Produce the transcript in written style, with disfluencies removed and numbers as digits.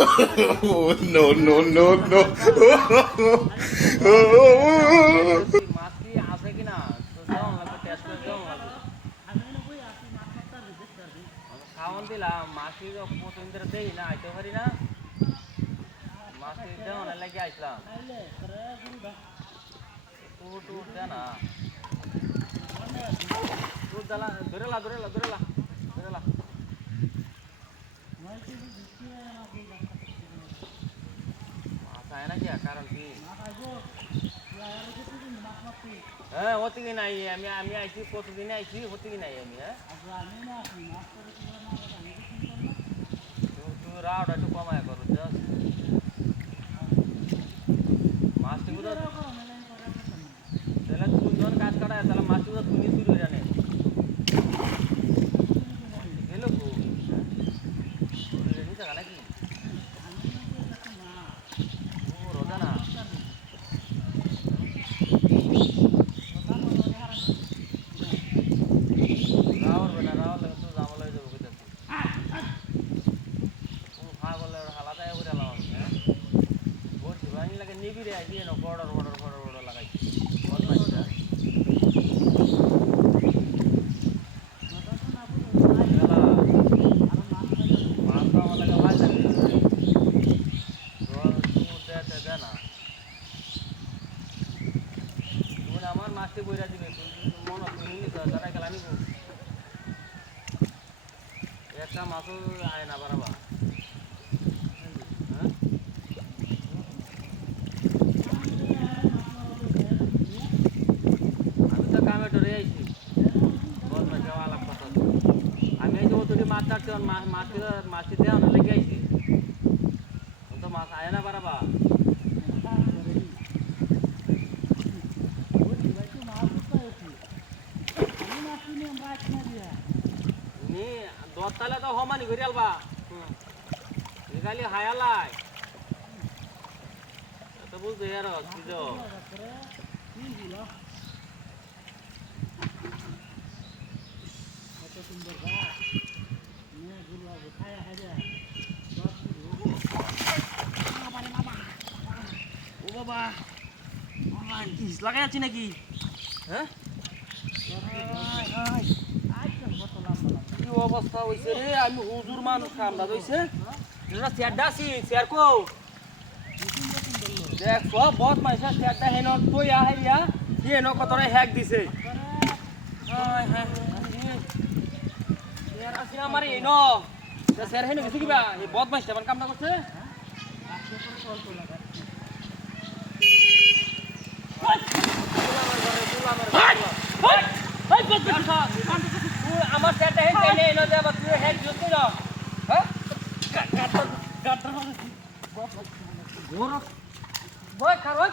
Oh, no, no, no, no. মাছ কি আছে কিনা তো দেওয়া লাগবে টেস্ট করে দেওয়া লাগবে খাওয়ান দিলাম মাছটি প্রতিদিন ধরে দেই না আইতে পারি না মাছটি দেওয়া লাগে আইসলাম টুর টুর দে না টুর দালা ধরেলা ধরেলা ধরেলা ধরেলা মাছ আয় না কি কারণ কি হ্যাঁ হতে কি নাই আমি আমি আইছি প্রতিদিন আইছি হতে কি নাই আমি হ্যাঁ তুই রাওটা একটু কমায় করো জাস্ট মাছটি গুলো তাহলে দুজন কাজ করায় তাহলে মাছটি গুলো তুমি শুরু হয়ে জানে গেল গো নিতে নাকি ও রোজা না রাওয়ার বেলা রাওয়ার লাগে তো জামাল হয়ে যাবো কোথায় ও খা বলে হালাতে উড়ে লাও হ্যাঁ বলছি ভাই লাগে নিবিড়ে দিয়ে না বর্ডার বর্ডার বর্ডার বর্ডার লাগাইছি বদমাইশটা আমার মাছটি বইরা দিবে মনে তুমি তারা গেলা নিব একটা মাছও আয় না বাড়াবা হ্যাঁ আমি তো কামে ডরে আইছি বদমাইশা আলাপ কথা আমি এই যে ওতুটি মাছ ছাড়ছি মাছটি দেওয়া না লেগে আইছি তো মাছ আয় না বাড়াবা নি দত্তালে তো হমানি ঘুরে আলবা এখালি হায়ালাই তো বুঝতে আর কি যো ও বাবা ইস লাগাই আছি নাকি হ্যাঁ কি অবস্থা হইছে রে আমি হুজুর মানুষ কামড়া দইছে এটা চেয়ারডা আছি চেয়ার কো দেখ সব বহুত মাইসা চেয়ারডা হেন তুই আহেরিয়া কি হেন কতরে হ্যাক দিছে হায় হায় চেয়ার আছি আমার এন চেয়ার হেন কিছু কিবা এই বহুত মাইসা মানে কামড়া করছে আমার চেয়ারটা হেন চাইলে এনে দেবা তুই হ্যাক দিতে না হ্যাঁ গাটর গাটর বড় বয় কারণ